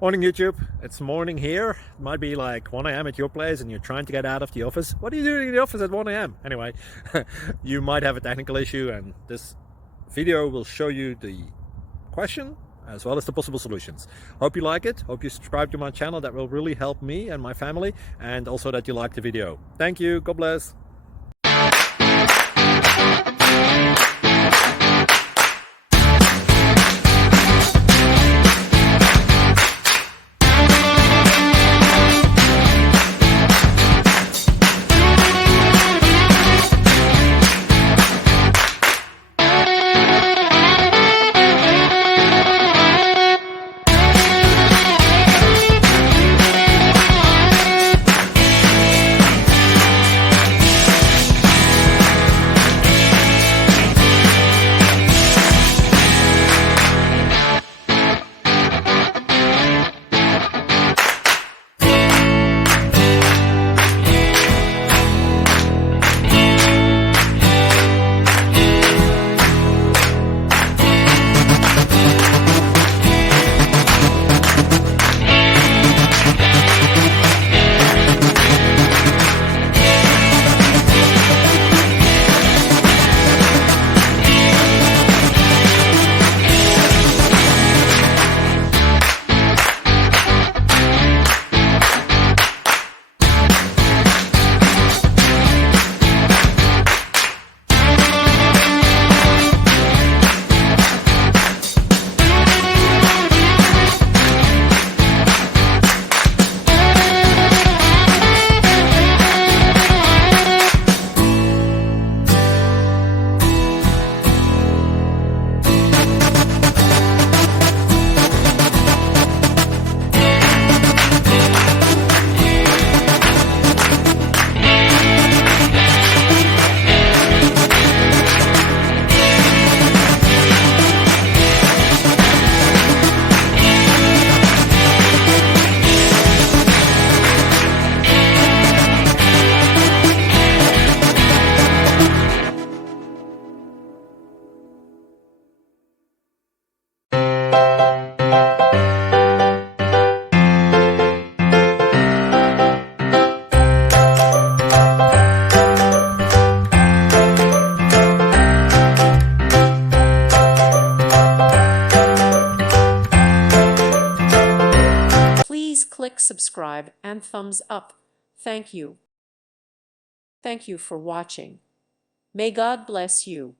Morning YouTube, it's morning here. It might be like 1 a.m. at your place and you're trying to get out of the office. What are you doing in the office at 1 a.m.? Anyway, you might have a technical issue and this video will show you the question as well as the possible solutions. Hope you like it, hope you subscribe to my channel. That will really help me and my family, and also that you like the video. Thank you, God bless. Please click subscribe and thumbs up. Thank you. Thank you for watching. May God bless you.